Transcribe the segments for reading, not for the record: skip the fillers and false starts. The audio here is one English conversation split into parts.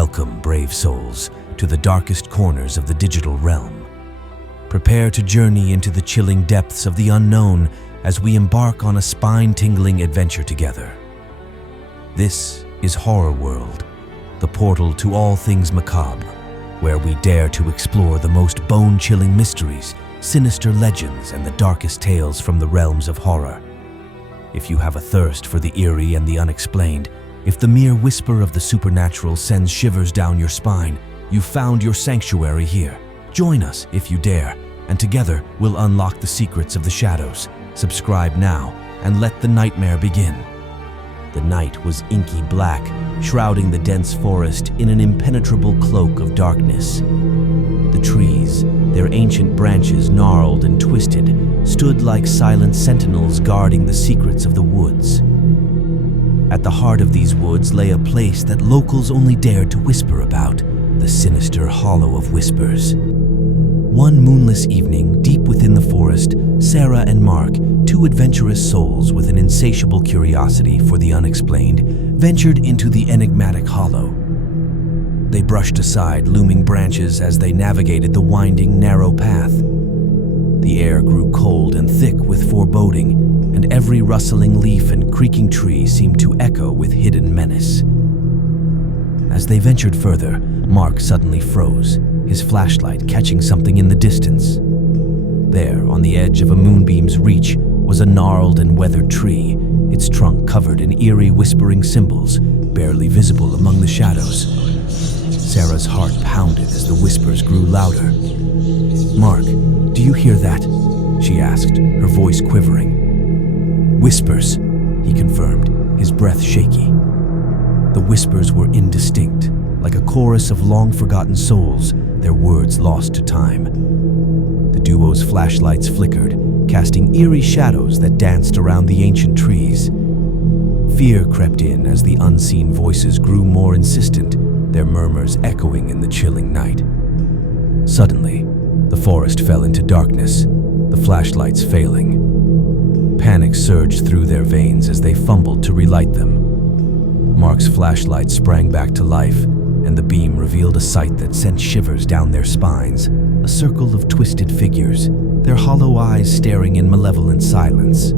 Welcome, brave souls, to the darkest corners of the digital realm. Prepare to journey into the chilling depths of the unknown as we embark on a spine-tingling adventure together. This is Horror World, the portal to all things macabre, where we dare to explore the most bone-chilling mysteries, sinister legends, and the darkest tales from the realms of horror. If you have a thirst for the eerie and the unexplained, if the mere whisper of the supernatural sends shivers down your spine, you've found your sanctuary here. Join us if you dare, and together we'll unlock the secrets of the shadows. Subscribe now and let the nightmare begin. The night was inky black, shrouding the dense forest in an impenetrable cloak of darkness. The trees, their ancient branches gnarled and twisted, stood like silent sentinels guarding the secrets of the woods. At the heart of these woods lay a place that locals only dared to whisper about, the sinister Hollow of Whispers. One moonless evening, deep within the forest, Sarah and Mark, two adventurous souls with an insatiable curiosity for the unexplained, ventured into the enigmatic hollow. They brushed aside looming branches as they navigated the winding, narrow path. The air grew cold and thick with foreboding, and every rustling leaf and creaking tree seemed to echo with hidden menace. As they ventured further, Mark suddenly froze, his flashlight catching something in the distance. There, on the edge of a moonbeam's reach, was a gnarled and weathered tree, its trunk covered in eerie whispering symbols, barely visible among the shadows. Sarah's heart pounded as the whispers grew louder. "Mark, do you hear that?" she asked, her voice quivering. "Whispers," he confirmed, his breath shaky. The whispers were indistinct, like a chorus of long-forgotten souls, their words lost to time. The duo's flashlights flickered, casting eerie shadows that danced around the ancient trees. Fear crept in as the unseen voices grew more insistent, their murmurs echoing in the chilling night. Suddenly, the forest fell into darkness, the flashlights failing. Panic surged through their veins as they fumbled to relight them. Mark's flashlight sprang back to life, and the beam revealed a sight that sent shivers down their spines, a circle of twisted figures, their hollow eyes staring in malevolent silence.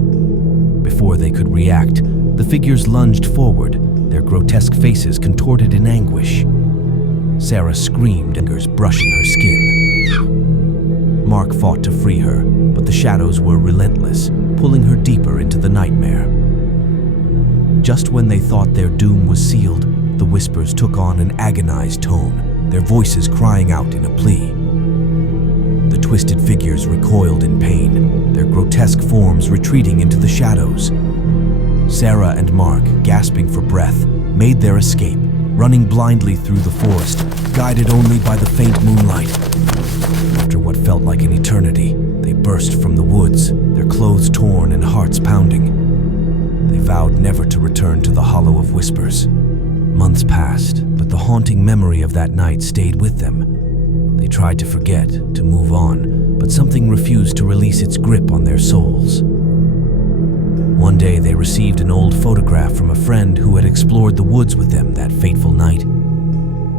Before they could react, the figures lunged forward, their grotesque faces contorted in anguish. Sarah screamed, fingers brushing her skin. Mark fought to free her, but the shadows were relentless, pulling her deeper into the nightmare. Just when they thought their doom was sealed, the whispers took on an agonized tone, their voices crying out in a plea. The twisted figures recoiled in pain, their grotesque forms retreating into the shadows. Sarah and Mark, gasping for breath, made their escape, running blindly through the forest, guided only by the faint moonlight. After what felt like an eternity, they burst from the woods, their clothes torn and hearts pounding. They vowed never to return to the Hollow of Whispers. Months passed, but the haunting memory of that night stayed with them. They tried to forget, to move on, but something refused to release its grip on their souls. One day they received an old photograph from a friend who had explored the woods with them that fateful night.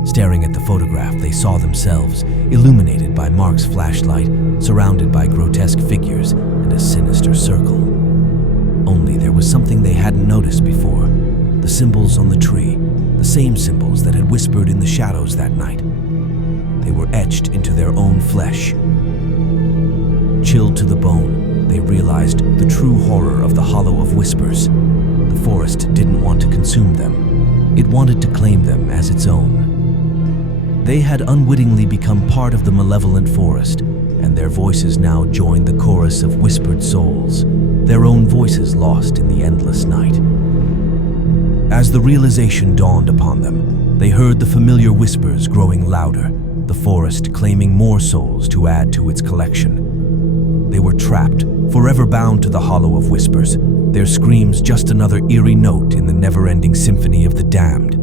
Staring at the photograph, they saw themselves, illuminated by Mark's flashlight, surrounded by grotesque figures and a sinister circle. Only there was something they hadn't noticed before. The symbols on the tree, the same symbols that had whispered in the shadows that night. They were etched into their own flesh. Chilled to the bone, they realized the true horror of the Hollow of Whispers. The forest didn't want to consume them. It wanted to claim them as its own. They had unwittingly become part of the malevolent forest, and their voices now joined the chorus of whispered souls, their own voices lost in the endless night. As the realization dawned upon them, they heard the familiar whispers growing louder, the forest claiming more souls to add to its collection. They were trapped, forever bound to the Hollow of Whispers, their screams just another eerie note in the never-ending symphony of the damned.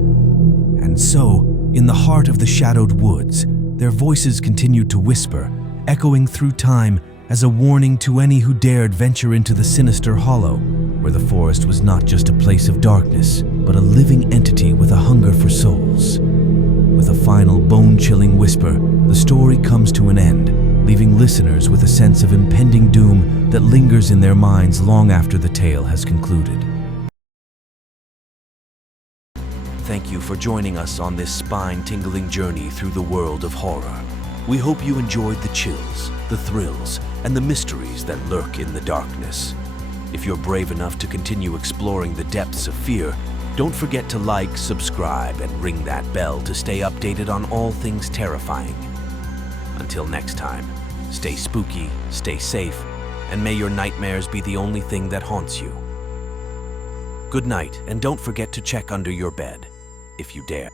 And so, in the heart of the shadowed woods, their voices continued to whisper, echoing through time as a warning to any who dared venture into the sinister hollow, where the forest was not just a place of darkness, but a living entity with a hunger for souls. final bone-chilling whisper, the story comes to an end, leaving listeners with a sense of impending doom that lingers in their minds long after the tale has concluded. Thank you for joining us on this spine-tingling journey through the world of horror. We hope you enjoyed the chills, the thrills, and the mysteries that lurk in the darkness. If you're brave enough to continue exploring the depths of fear, don't forget to like, subscribe, and ring that bell to stay updated on all things terrifying. Until next time, stay spooky, stay safe, and may your nightmares be the only thing that haunts you. Good night, and don't forget to check under your bed, if you dare.